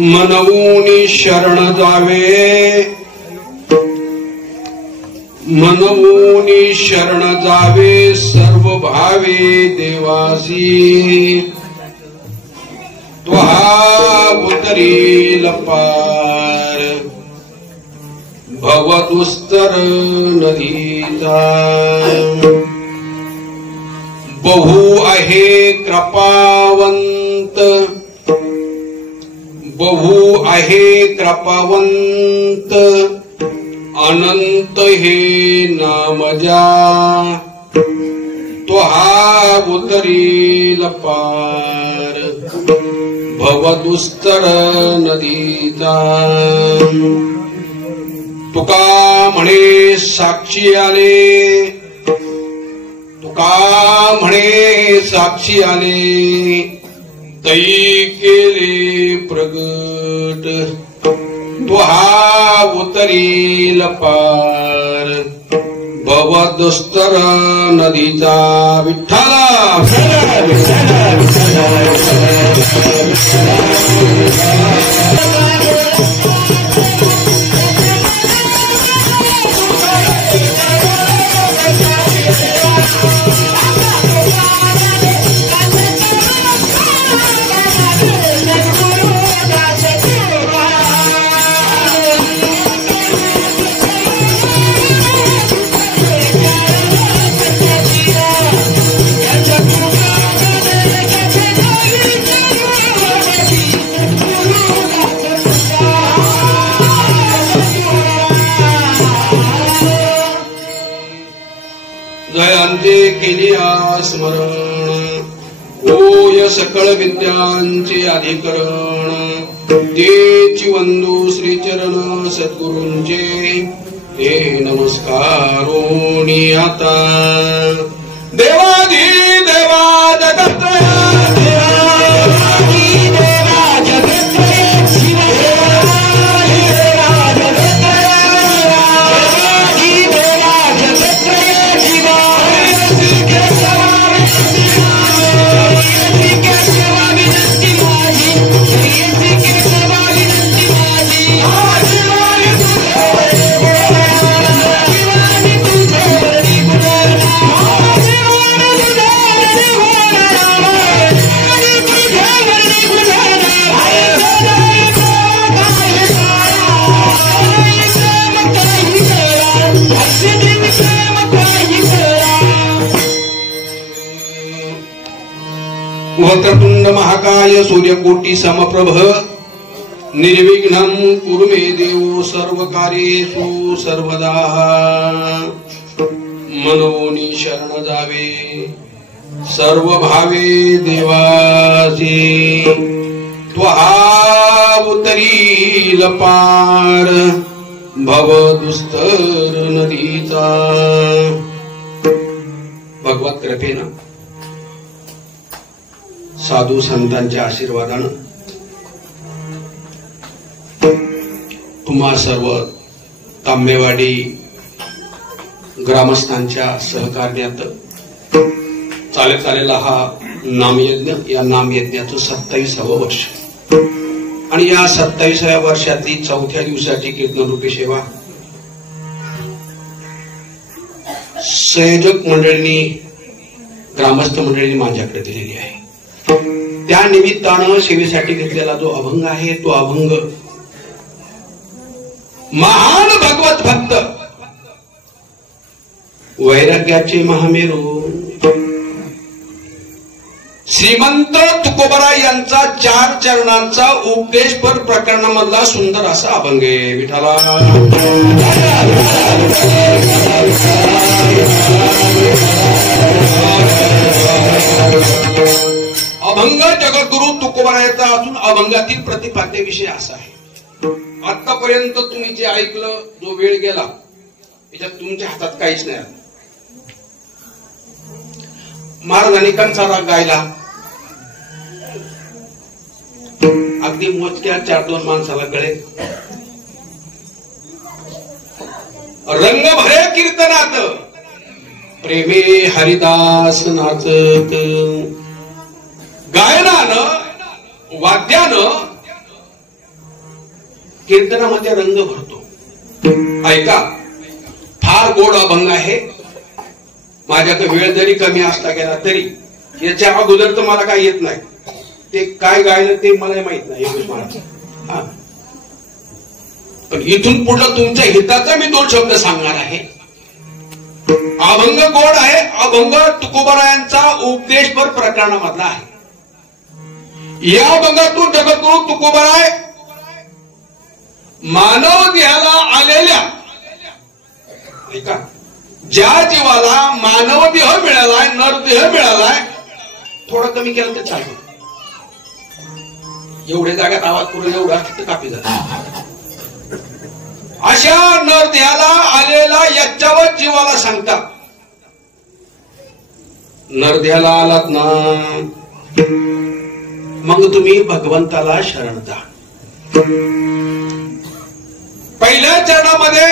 मनवूनी शरण जावे, मनवूनी शरण जावे सर्व भावे देवासी, त्वहा उतरील पार भवदुस्तर नदीचा। बहु आहे कृपावंत, बहु आहे कृपावंत, अनंत हे नामजा, त्वहा उतरील पार भवदुस्तर नदीचा। तुका म्हणे साक्षी आले, तुका म्हणे साक्षी आले, तै केले प्रगट, त्वहा उतरील पार भवदुस्तर नदीचा। विठ्ठला जयांचे केली स्मरण, होय सकळ विद्यांचे अधिकरण, तेची वंदू श्रीचरण सद्गुरूंचे, ते नमस्कारोनी आता। देवाधी देवा जगत्रया, देवाधी देवा जगत्रया, देवाधी देवा जगत्रया, देवाधी देवा जगत्रया, वक्रतुंड महाकाय सूर्यकोटि समप्रभ, निर्विघ्नं कुरु मे देव सर्वकार्येषु सर्वदा। मनोनी शरण जावे सर्व भावे देवासी, त्वहा उतरील पार भवदुस्तर नदीचा। भगवत कृपेनं साधू संतांच्या आशीर्वादानं तुम्हा सर्व तांबेवाडी ग्रामस्थांच्या सहकार्यात चालत आलेला हा नामयज्ञ, या नामयज्ञाचं 27वं वर्ष आणि या 27व्या वर्षातली 4थ्या दिवसाची कीर्तनरूपी सेवा संयोजक मंडळींनी, ग्रामस्थ मंडळींनी माझ्याकडे दिलेली आहे। त्या निमित्तानं सेवेसाठी घेतलेला जो अभंग आहे तो अभंग महान भगवत भक्त, वैराग्याचे महामेरू श्रीमंत तुकोबरा यांचा 4 चरणांचा उपदेशपर प्रकरणामधला सुंदर असा अभंग आहे। विठ्ठला अभंग जगद्गुरु तुकोबरायाचा असून अभंगातील प्रतिपाद्य विषय असा आहे, आतापर्यंत तुम्ही जे ऐकलं, जो वेळ गेला त्याच्यात तुमच्या हातात काहीच नाही। महाराजांनी कंसारा गायला, अगदी मोजक्या 4-2 माणसाला कळे, रंग भरे कीर्तनात प्रेमे हरिदास नाचत, गायनानं वाद्यानं कीर्तनामध्ये रंग भरतो. ऐका, फार गोड अभंग आहे. माझ्याकडे वेळ जरी कमी असला गेला तरी याच्या अगोदर तर मला काही येत नाही. ते काय गायलं ते मला माहित नाही. पण इथून पुढं तुमच्या हिताचा मी 2 शब्द सांगणार आहे. अभंग गोड आहे. अभंग तुकोबारायांचा उपदेशपर प्रकरणामधला आहे. या अभंगातून जगद्गुरु तुकोबाराय मानव देहाला आलेल्या, ऐका, ज्या जीवाला मानव देह मिळालाय, नरदेह मिळालाय, थोडं कमी केलं तर चालेल. एवढ्या जाग्यात आवाज करून एवढा तर कापी जात. अशा नरदेहाला आलेला याच्यावर जीवाला सांगतात, नरदेहाला आलात ना मग तुम्ही भगवंताला शरण जा. पहिल्या चरणामध्ये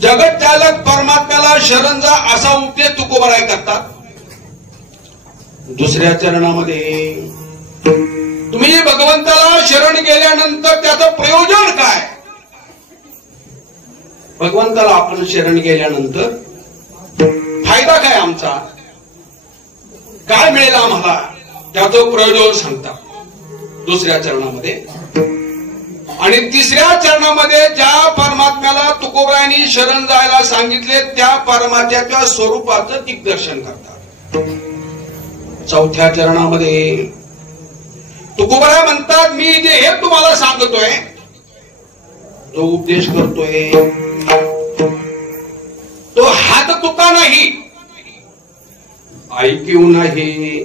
जगत चालक परमात्म्याला शरण जा असा उपदेश तुकोबाराय करतात. दुसऱ्या चरणामध्ये तुम्ही भगवंताला शरण गेल्यानंतर त्याचं प्रयोजन काय, भगवंताला आपण शरण गेल्यानंतर फायदा काय, आमचा काय मिळेल आम्हाला, त्याचं प्रयोजन सांगतात दुसऱ्या चरणामध्ये. आणि तिसऱ्या चरणामध्ये ज्या परमात्म्याला तुकोबारायांनी शरण जायला सांगितले त्या परमात्म्याच्या स्वरूपाचं दिग्दर्शन करतात. चौथ्या चरणामध्ये तुकोबाराय म्हणतात, मी जे हे तुम्हाला सांगतोय, जो उपदेश करतोय, तो हात तुका नाही, ऐकीव नाही,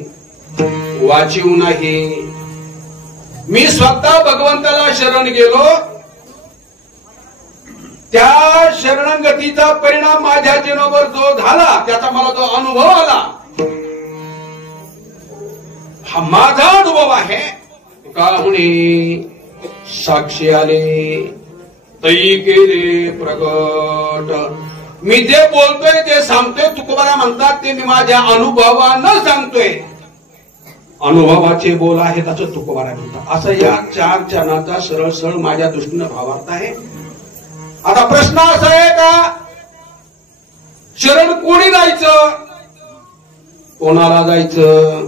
वाचीव नाही. मी स्वतः भगवंताला शरण गेलो, त्या शरणगतीचा परिणाम माझ्या जीवनावर जो झाला, त्याचा मला जो अनुभव आला, हा माझा अनुभव आहे. का म्हणे, साक्षी आले तई केले प्रगट. मी जे बोलतोय जे सांगतोय, तुकोबाराय म्हणतात, ते मी माझ्या अनुभवानं सांगतोय. अनुभवाचे बोल आहेत असं तुकोबाराय म्हणतात. असं या 4 चरणाचा सरळ सरळ माझ्या दृष्टीनं भावार्थ आहे. आता प्रश्न असा आहे का, शरण कोणी जायचं, कोणाला जायचं,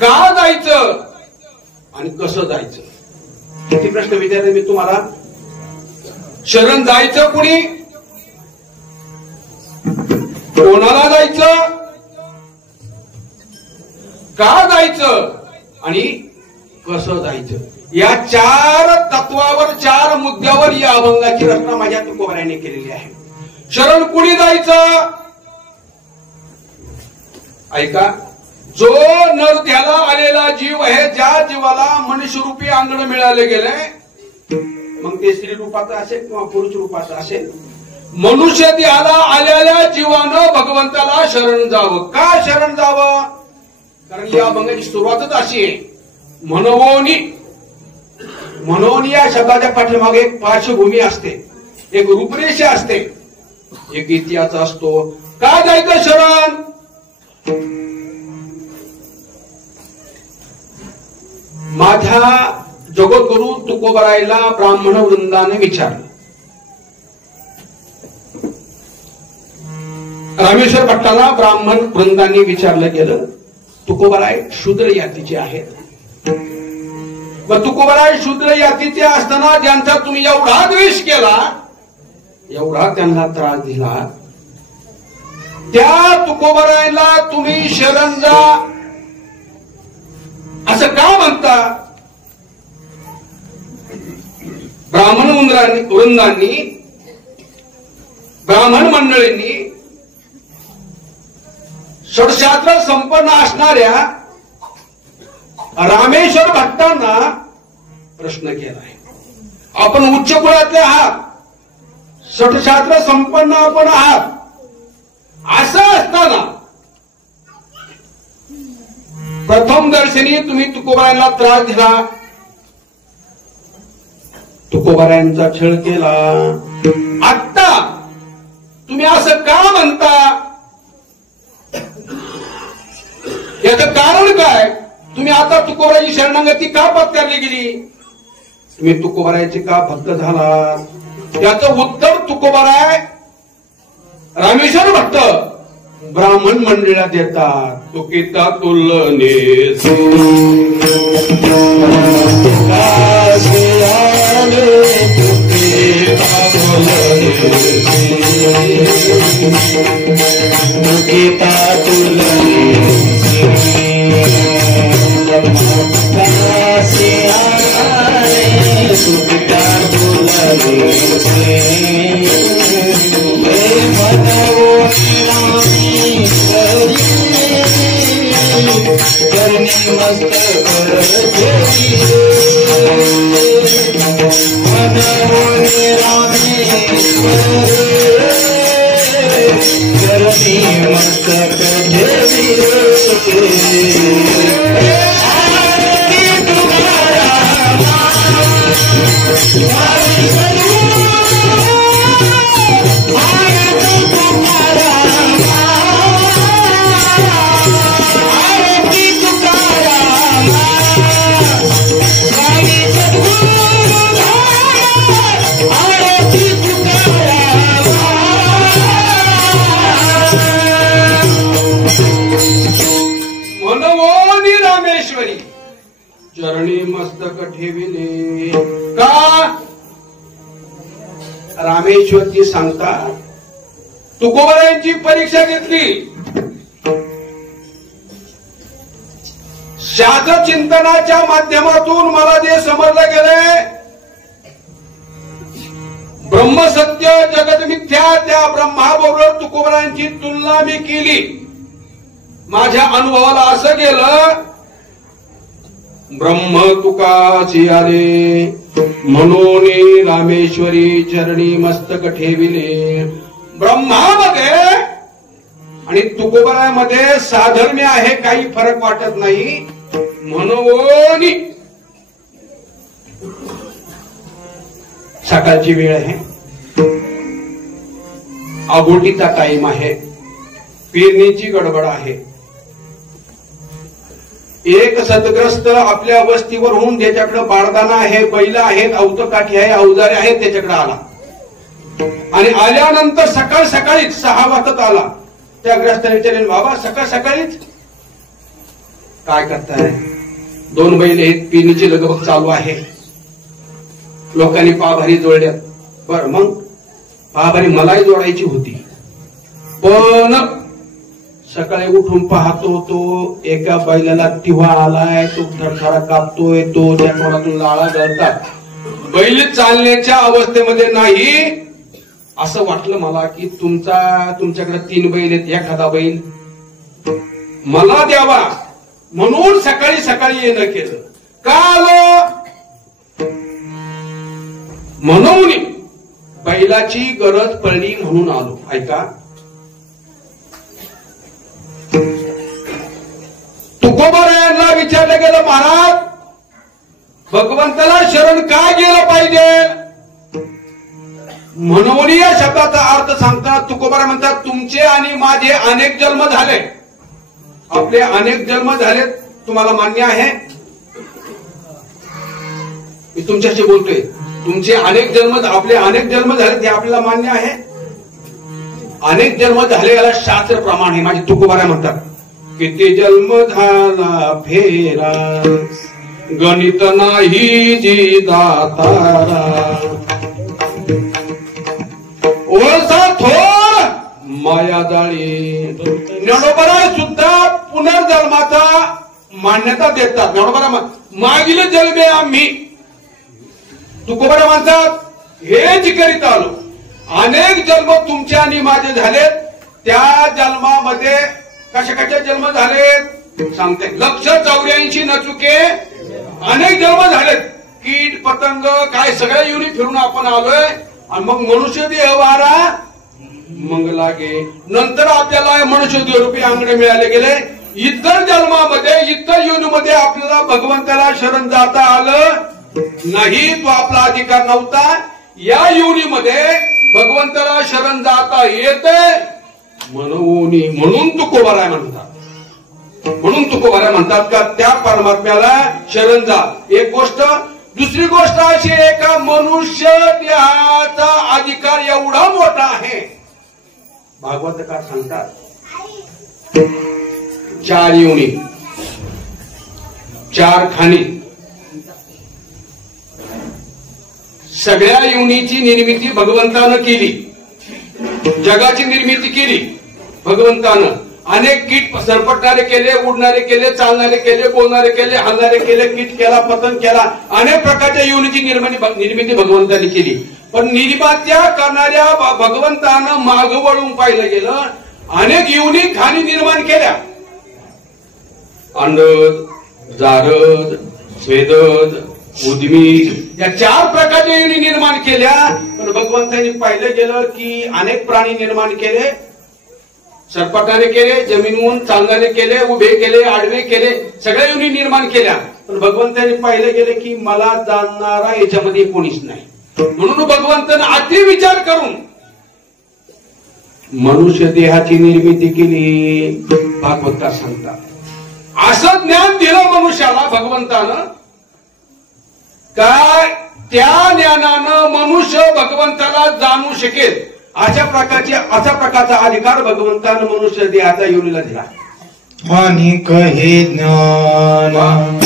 का जायचं आणि कसं जायचं, किती प्रश्न विचारले मी तुम्हाला. शरण जायचं कुणी, कोणाला जायचं, का जायचं आणि कसं जायचं, या 4 तत्वावर 4 मुद्द्यावर या अभंगाची रचना माझ्या तुकोबारायांनी केलेली आहे. शरण कुणी जायचं, ऐका, जो नरदेहाला आलेला जीव आहे, ज्या जीवाला मनुष्यरूपी अंगण मिळाले गेले, मग ते स्त्री रूपाचं असेल किंवा पुरुष रूपाचं असेल, मनुष्य देहाला आलेल्या जीवानं भगवंताला शरण जावं. का शरण जावं, कारण या अभंगाची सुरुवातच अशी आहे, मनवोनी. मनोनी या शब्दाच्या पाठीमागे एक पार्श्वभूमी असते, एक रूपरेषा असते, एक इतिहास असतो. का जायचं शरण, माझ्या जगद्गुरु तुकोबारायला ब्राह्मण वृंदाने विचारलं. रामेश्वर भट्टाला ब्राह्मण वृंदाने विचारलं गेलं, तुकोबाराय शूद्र जातीचे आहेत, व तुकोबाराय शूद्र जातीचे असताना ज्यांचा तुम्ही एवढा द्वेष केला, एवढा त्यांना त्रास दिला, त्या तुकोबारायला तुम्ही शरण जा असं का म्हणता. ब्राह्मण वृंदांनी, ब्राह्मण मंडळींनी षडशास्त्र संपन्न असणाऱ्या रामेश्वर भट्टांना प्रश्न केला आहे. आपण उच्च कुळातले आहात, षडशास्त्र संपन्न आपण आहात, असं असताना प्रथम दर्शनी तुम्ही तुकोबारायांना त्रास दिला, तुकोबारायांचा छळ केला. आता तुम्ही असं का म्हणता, याचं कारण काय, तुम्ही आता तुकोबाराची शरणागती का पत्करली गेली, तुम्ही तुकोबारायाचे का भक्त झाला? त्याचं उत्तर तुकोबाराय रामेश्वर भक्त ब्राह्मण मंडळीला देतात. तुकिता तुलने चरणी मस्तक ठेविले. का? रामेश्वरजी सांगतात तुकोबारायांची परीक्षा घेतली. शास्त्र चिंतनाच्या माध्यमातून मला जे समजलं गेले ब्रह्मसत्य जगत मिथ्या, त्या ब्रह्माबरोबर तुकोबारायांची तुलना मी केली. माझ्या अनुभवाला असं गेलं ब्रह्म तुकाची आले म्हणून रामेश्वरी चरणी मस्तक ठेविले. ब्रह्मामध्ये आणि तुकोबारामध्ये साधर्म्य आहे, काही फरक वाटत नाही. म्हणून सकाळची वेळ आहे, आगोटीचा टाइम आहे, पेरणीची गडबड आहे. एक सदग्रस्त आपल्या वस्तीवर होऊन ज्याच्याकडे बारदाना आहे, बैल आहेत, अवतकाठी आहे, अवजारे आहेत, त्याच्याकडे आला आणि आल्यानंतर सकाळ सकाळीच 6 वाजता आला. त्या ग्रस्ताने विचारले बाबा सकाळ सकाळीच काय करताय? 2 बैल आहेत, पेरणीची लगबग चालू आहे, लोकांनी पाभारी जोडल्यात. बर मग पाभारी मलाही जोडायची होती, पण सकाळी उठून पाहतो तो एका बैलाला तिव्हाळ आलाय, तो थरथरा कापतोय, तो त्या तोंडातून लाळा गळतात. बैल चालण्याच्या अवस्थेमध्ये नाही. असं वाटलं मला की तुमच्याकडे 3 बैल आहेत, एखादा बैल मला द्यावा म्हणून सकाळी सकाळी येणं केलं. का आलो? म्हणून बैलाची गरज पडली म्हणून आलो. ऐका, तुकोबारायांना विचारलं गेलं महाराज भगवंताला शरण का गेलं पाहिजे? म्हणून या शब्दाचा अर्थ सांगतात तुकोबारा म्हणतात तुमचे आणि माझे अनेक जन्म झाले, आपले अनेक जन्म झाले, तुम्हाला मान्य आहे? मी तुमच्याशी बोलतोय, तुमचे अनेक जन्म, आपले अनेक जन्म झाले ते आपल्याला मान्य आहे? अनेक जन्म झाले याला शास्त्र प्रमाण आहे. माझे तुकोबारा म्हणतात किती जन्म झाला फेरा गणित नाही जी दातारा, ओळसा थोर माया जाळी. ज्ञानोबा सुद्धा पुनर्जन्माचा मान्यता देतात. ज्ञानोबा मागील जन्मे आम्ही, तुकोबारा म्हणतात हेच करीत आलो, अनेक जन्म तुमचे आणि माझे झालेत. त्या जन्मामध्ये कशा जन्म झालेत सांगते. 184 न चुके अनेक जन्म झालेत. कीट पतंग काय सगळ्या युनी फिरून आपण आलोय आणि मग मनुष्य देह वारा मग लागे. नंतर आपल्याला मनुष्य देहरूपी अंगणे मिळाले गेले. इतर जन्मामध्ये इतर योनीमध्ये आपल्याला भगवंताला शरण जाता आलं नाही, तो आपला अधिकार नव्हता. या योनीमध्ये भगवंताला शरण जाता येते म्हणून तुकोबाराय म्हणतात. म्हणून तुकोबाराय म्हणतात का त्या परमात्म्याला शरण जा. एक गोष्ट दुसरी गोष्ट अशी आहे का मनुष्य देहाचा अधिकार एवढा मोठा आहे, भागवतकार सांगतात 4 योनी 4 खाणी, सगळ्या योनीची निर्मिती भगवंतानं केली, जगाची निर्मिती केली भगवंतानं, अनेक कीट सरपटणारे केले, उडणारे केले, चालणारे केले, बोलणारे केले, हलणारे केले, कीट केला, पतंग केला, अनेक प्रकारच्या योनीची निर्मिती भगवंताने केली. पण निर्मात्या करणाऱ्या भगवंतानं माग वळून पाहिलं गेलं, अनेक योनी खाणी निर्माण केल्या, अंडद, जारद, स्वेदद, उद्मीद या 4 प्रकारच्या योनी निर्माण केल्या. पण भगवंतांनी पाहिलं गेलं की अनेक प्राणी निर्माण केले, सरपटाने केले, जमिनीहून चालणारे केले, उभे केले, आडवे केले, सगळ्या योनी निर्माण केल्या. पण भगवंतांनी पाहिलं गेलं की मला जाणणारा याच्यामध्ये कोणीच नाही, म्हणून भगवंतानं अति विचार करून मनुष्य देहाची निर्मिती केली. भागवतात सांगतात असं ज्ञान दिलं मनुष्याला भगवंतानं, काय त्या ज्ञानानं मनुष्य भगवंताला जाणू शकेल, अशा प्रकारचा अधिकार भगवंतानं मनुष्य देहाचा योनीला दिला. मानिक हे ज्ञान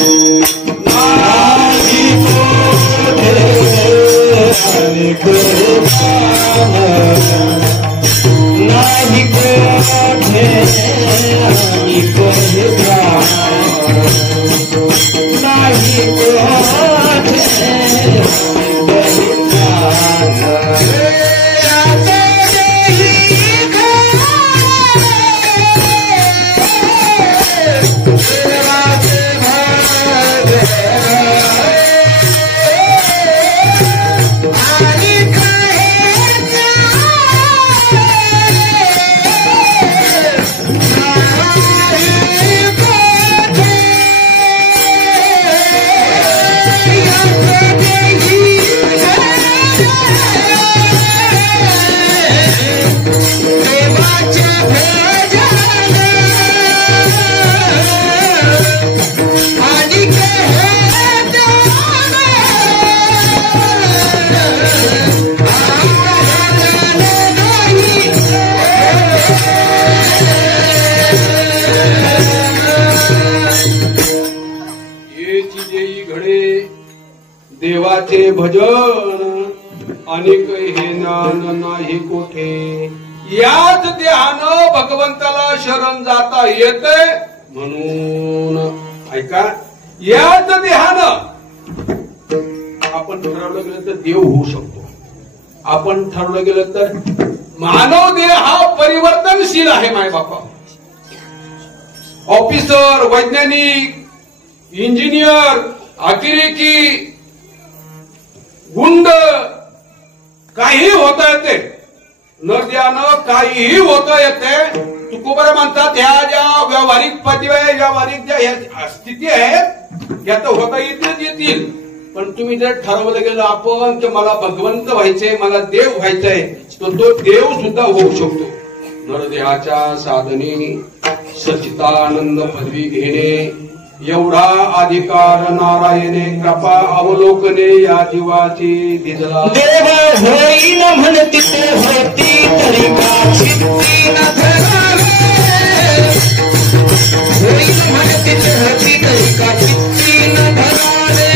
देवाचे भजन अनेक हे ज्ञान नाही कोठे, याच देहानं भगवंताला शरण जाता येते. म्हणून ऐका, याच देहानं आपण ठरवलं गेलं तर देव होऊ शकतो, आपण ठरवलं गेलं तर मानव देह हा परिवर्तनशील आहे. माय बापा, ऑफिसर, वैज्ञानिक, इंजिनियर, अतिरेकी, गुंड, काही होता येते, नद्यानं काहीही होता येते. तुकोबरा म्हणतात ह्या ज्या व्यावहारिक व्यावहारिक ज्या स्थिती आहेत या तर होता येतील. पण तुम्ही जर ठरवलं गेलं आपण की मला भगवंत व्हायचंय, मला देव व्हायचंय, तर तो देव सुद्धा होऊ शकतो. नरदेहाच्या साधने सच्चिदानंद पदवी घेणे एवढा अधिकार नारायणे कृपा अवलोकने या जीवाची दिसला. देव होईन म्हणती होती तरी का चित्ती न धरावे, होईन म्हणती होती तरी का चित्ती न धरावे,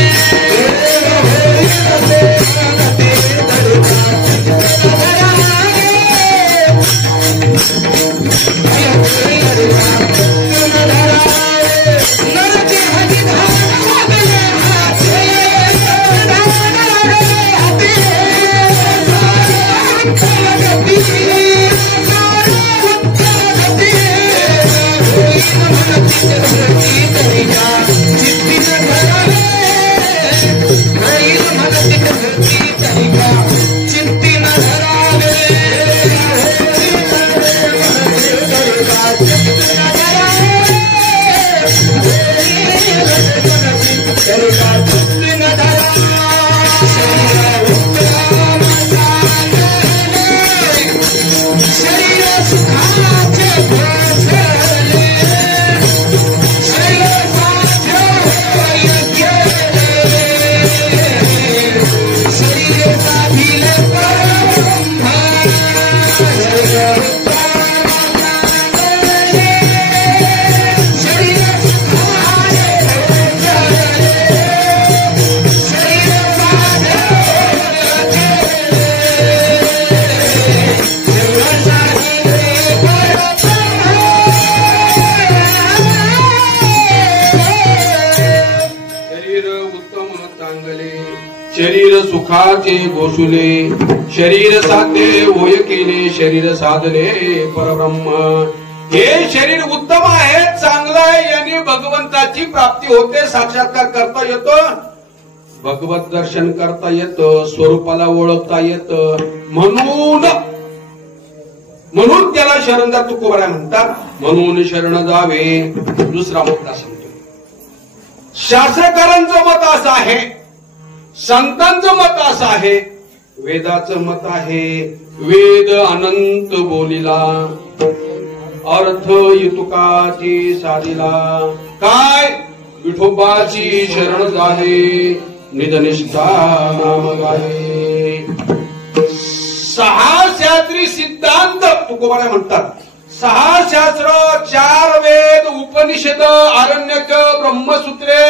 सुखाचे घोषुले शरीर साधे होय केले शरीर साधले परब्रह्म. हे शरीर उत्तम आहे, चांगलं आहे, यांनी भगवंताची प्राप्ती होते, साक्षात्कार करता येतो, भगवत दर्शन करता येतं, स्वरूपाला ओळखता येतं. म्हणून त्याला शरणदार तुकोबरा म्हणतात. म्हणून शरण जावे. दुसरा मुद्दा सांगतो. शास्त्रकारांचं मत असं आहे, संतांचं मत असं आहे, वेदाचं मत आहे, वेद अनंत बोलिला अर्थ युतुकाची साधिला. काय? विठोबाची शरण जावे निधनिष्ठा नाम गावे. 6 शास्त्री सिद्धांत तुकोबारा म्हणतात. 6 शास्त्र, 4 वेद, उपनिषद, आरण्यक, ब्रह्मसूत्रे,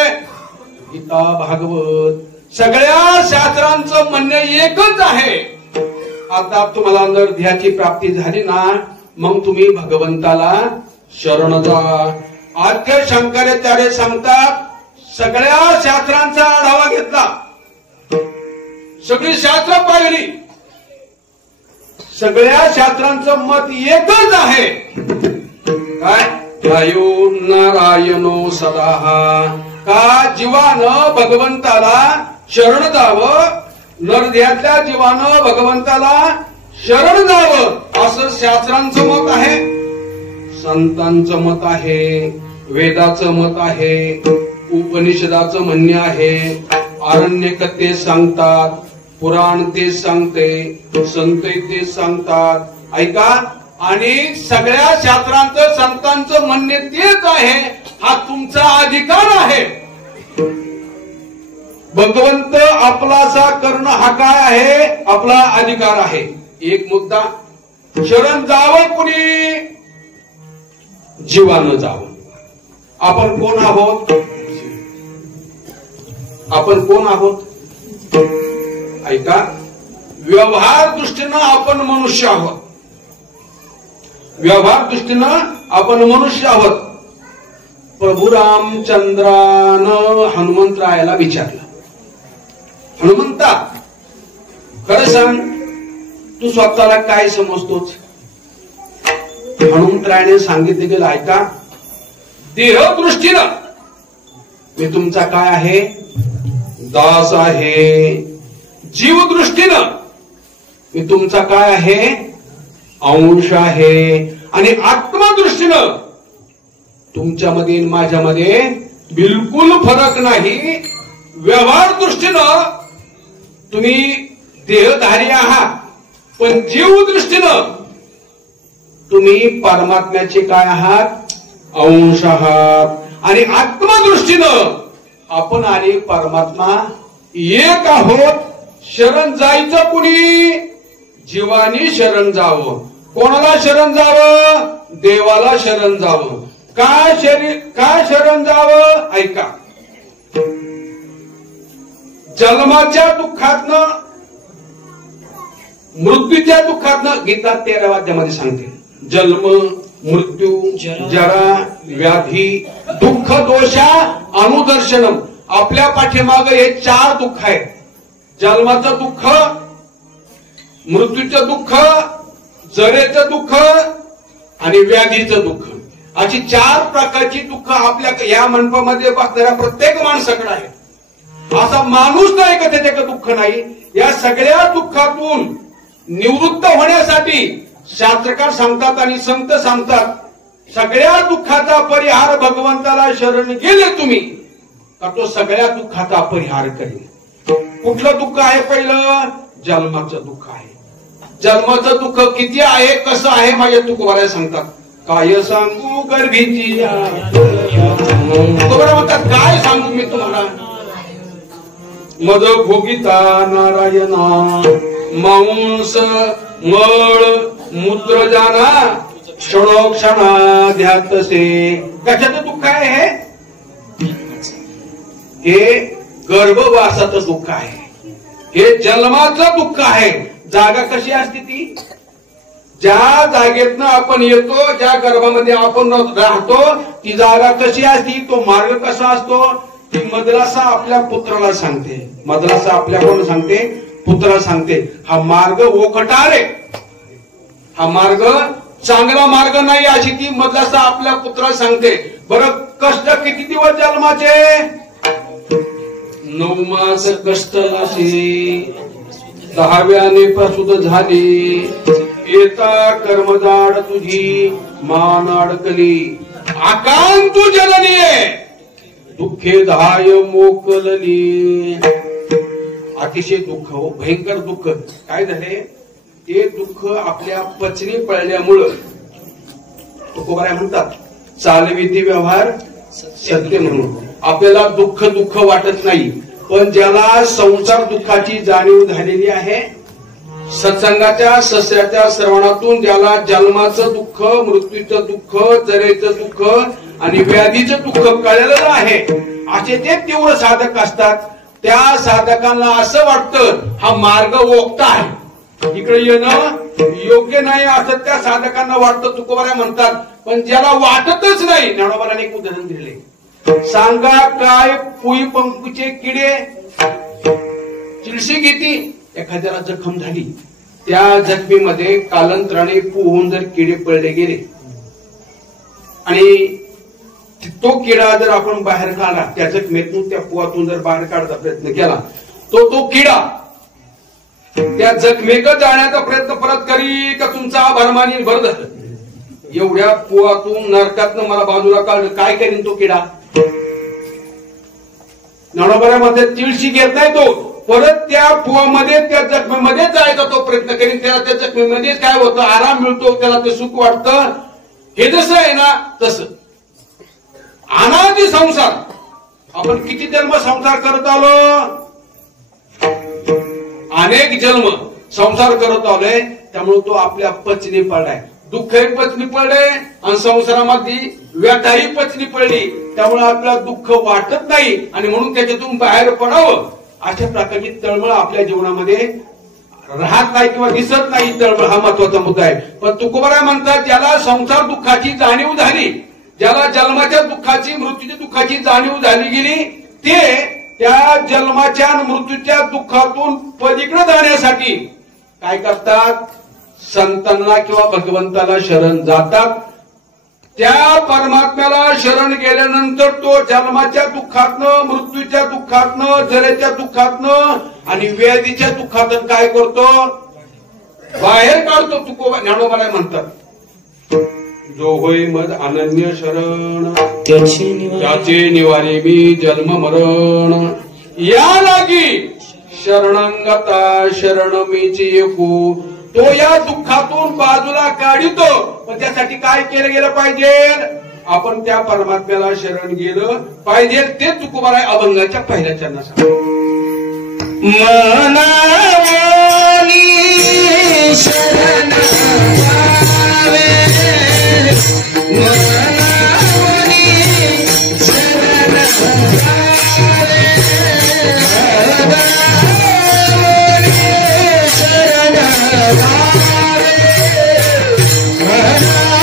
गीता, भागवत, सगळ्या शास्त्रांचं म्हणणे एकच आहे. आता तुम्हाला जर ध्येयाची प्राप्ती झाली ना, मग तुम्ही भगवंताला शरण जा. आद्य शंकराचार्य सांगतात, सगळ्या शास्त्रांचा आढावा घेतला, सगळी शास्त्र पाहिली, सगळ्या शास्त्रांचं मत एकच आहे. काय? ध्यायो नारायणो सदा. का? जीवानं भगवंताला शरण जावं, नरदेहातल्या जीवानं भगवंताला शरण जावं, असं शास्त्रांचं मत आहे, संतांचं मत आहे, वेदाचं मत आहे, उपनिषदाचं म्हणणे आहे, आरण्यक ते सांगतात, पुराण ते सांगते, संत ते सांगतात. ऐका, आणि सगळ्या शास्त्रांचं संतांचं म्हणणे तेच आहे. हा तुमचा अधिकार आहे. भगवंत आपलासा करणं हा काय आहे? आपला अधिकार आहे. एक मुद्दा, शरण जावं कुणी? जीवानं जावं. आपण कोण आहोत? आपण कोण आहोत? ऐका, व्यवहार दृष्टीनं आपण मनुष्य आहोत. व्यवहार दृष्टीनं आपण मनुष्य आहोत. प्रभू रामचंद्रानं हनुमंतरायाला विचारलं, हनुमंता खरं सांग, तू स्वतःला काय समजतोच? हनुमंतरायाने सांगितले गेलं, ऐका, देहदृष्टीनं मी तुमचा काय आहे? दास आहे. जीवदृष्टीनं मी तुमचा काय आहे? अंश आहे. आणि आत्मदृष्टीनं तुमच्यामध्ये माझ्यामध्ये बिलकुल फरक नाही. व्यवहार दृष्टीनं तुम्ही देहधारी आहात, पण जीव दृष्टीनं तुम्ही परमात्म्याचे काय आहात? अंश आहात. आणि आत्मदृष्टीनं आपण आणि परमात्मा एक आहोत. शरण जायचं कुणी? जीवानी शरण जावं. कोणाला शरण जावं? देवाला शरण जावं. का शरण जावं? ऐका, जन्माच्या दुःखातनं, मृत्यूच्या दुःखातनं गीता 13व्या अध्यायामध्ये सांगते, जन्म, मृत्यू, जरा, व्याधी, दुःख, दोषा, अनुदर्शनम. आपल्या पाठीमागे हे 4 दुःख आहेत. जन्माचं दुःख, मृत्यूचं दुःख, जरेचं दुःख आणि व्याधीचं दुःख. अशी 4 प्रकारची दुःख आपल्या या मंडपामध्ये बसणाऱ्या प्रत्येक माणसाकडे आहे. असा माणूस नाही का त्याच्याकडे दुःख नाही. या सगळ्या दुःखातून निवृत्त होण्यासाठी शास्त्रकार सांगतात आणि संत सांगतात, सगळ्या दुःखाचा परिहार भगवंताला शरण गेले तुम्ही का तो सगळ्या दुःखाचा परिहार करेल. कुठलं दुःख आहे? पहिलं जन्माचं दुःख आहे. जन्माचं दुःख किती आहे, कसं आहे, माझ्या तुकोबारा सांगतात. काय सांगू गर्भीची तुकोबारा म्हणतात, काय सांगू मी तुम्हाला? मद भोगिता नारायणा, मांस मळ मूत्र जाना, क्षणोक्षणा ध्यातसे. कशाचं दुःख आहे हे? गर्भवासाचं दुःख आहे. हे जन्माचं दुःख आहे. जागा कशी असते ती? ज्या जागेतनं आपण येतो, ज्या गर्भामध्ये आपण राहतो, ती जागा कशी असती? तो मार्ग कसा असतो? ती मद्रासा आपल्या पुत्राला सांगते. मद्रासा आपल्या कोण सांगते? पुत्र सांगते हा मार्ग ओखटा रे, हा मार्ग चांगला मार्ग नाही अशी ती मद्रासा आपल्या पुत्राला सांगते. बरं कष्ट किती दिवस जन्माचे? 9 मास कष्ट अशी 10व्याने प्रसूत झाली. येता कर्मदाड तुझी मान अडकली. आकांत तू जननी दुःखे धाय मोकलली. अतिशय दुःख, भयंकर दुःख. काय झाले? ते दुःख आपल्या पचनी पडल्यामुळं तुकोबाराय म्हणतात चालविती व्यवहार सत्य म्हणून. आपल्याला दुःख दुःख वाटत नाही, पण ज्याला संसार दुःखाची जाणीव झालेली आहे, सत्संगाच्या सस्याच्या श्रवणातून ज्याला जन्माचं दुःख, मृत्यूचं दुःख, जरेचं दुःख आणि व्याधीचं दुःख कळलेलं आहे, असे ते तीव्र साधक असतात. त्या साधकांना असं वाटतं हा मार्ग ओकता आहे, इकडे येणं योग्य नाही असं त्या साधकांना वाटतं. तुकोबाराय म्हणतात पण ज्याला वाटतच नाही. ज्ञानोबाने एक उदाहरण दिले. सांगा काय पुई पंखूचे किडे चिलशी घेती. एखाद्याला जखम झाली, त्या जखमीमध्ये कालांतराने पुहून जर किडे पडले गेले आणि तो किडा जर आपण बाहेर काढला, त्या जखमेतून त्या पुवातून जर बाहेर काढायचा प्रयत्न केला, तो किडा त्या जखमेकडे जाण्याचा प्रयत्न परत करी का तुमचा आभार मानी बरं झालं. एवढ्या पुवातून नरकातनं मला बाजूला काढलं, काय करीन तो किडा? ज्ञानोबारामध्ये तिळशी घेत नाही, तो परत त्या पुवामध्ये त्या जखमेमध्ये जायचा तो प्रयत्न करीन. त्याला त्या जखमेमध्ये काय होतं, आराम मिळतो, त्याला ते सुख वाटतं. हे जसं आहे ना तसं अनादि संसार आपण किती जन्म संसार करत आलो, अनेक जन्म संसार करत आलोय. त्यामुळे तो आपल्या पचनी पडलाय. दुःखही पचनी पडले आणि संसारामध्ये व्यथाही पचनी पडली. त्यामुळे आपल्याला दुःख वाटत नाही आणि म्हणून त्याच्यातून बाहेर पडावं अशा प्रकारची तळमळ आपल्या जीवनामध्ये राहत नाही किंवा दिसत नाही. तळमळ हा महत्वाचा मुद्दा आहे. पण तुकोबाराय म्हणतात ज्याला संसार दुःखाची जाणीव झाली, ज्याला जन्माच्या दुःखाची, मृत्यूच्या दुःखाची जाणीव झाली गेली, ते त्या जन्माच्या मृत्यूच्या दुःखातून पलीकडे जाण्यासाठी काय करतात? संतांना किंवा भगवंताला शरण जातात. त्या परमात्म्याला शरण गेल्यानंतर तो जन्माच्या दुःखातनं, मृत्यूच्या दुःखातनं, जरेच्या दुःखातनं आणि व्याधीच्या दुःखातून काय करतो? बाहेर काढतो. तुकोबा ज्ञानोबाराय म्हणतात जो होय मद अनन्य शरण त्याचे निवारे मी जन्म मरण. या लागी शरणंगता शरण मीची एकू. तो या दुःखातून बाजूला काढितो, पण त्यासाठी काय केलं गेलं पाहिजे? आपण त्या परमात्म्याला शरण गेलं पाहिजे. ते तुकोबाराय अभंगाच्या पहिल्या चरणात सांगतात. मनावानी शरण जावे, मनावानी शरण जावे, मनावानी शरण जावे, मनावानी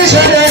शरण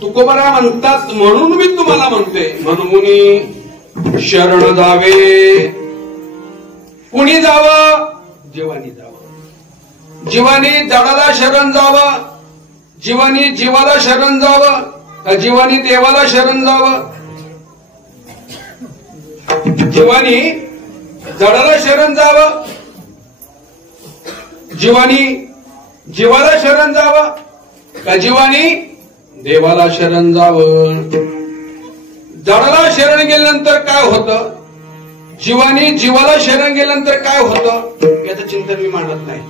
तुकोबारा म्हणतात म्हणून मी तुम्हाला म्हणते, म्हणून शरण जावे. कुणी जावं? जीवानी जावं. जीवानी जडाला शरण जावं, जीवानी जीवाला शरण जावं का जीवानी देवाला शरण जावं? जीवानी जडाला शरण जावं, जीवानी जीवाला शरण जावं का जीवानी देवाला शरण जावं? जडाला शरण गेल्यानंतर काय होतं, जीवानी जीवाला शरण गेल्यानंतर काय होतं याचं चिंतन मी मांडत नाही.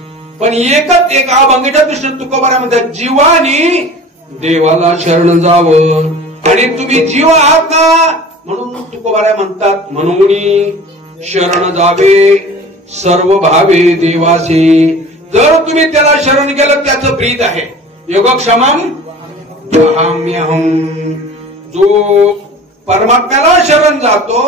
पण एकच एक अभंगाच्या दृष्टीने तुकोबारा म्हणतात जीवानी देवाला शरण जावं. आणि तुम्ही जीव आहात ना, म्हणून तुकोबारा म्हणतात म्हणून शरण जावे सर्व भावे देवासी. जर तुम्ही त्याला शरण गेलं त्याचं प्रीत आहे. योगक्षमम अहम्यहम. जो परमात्म्याला शरण जातो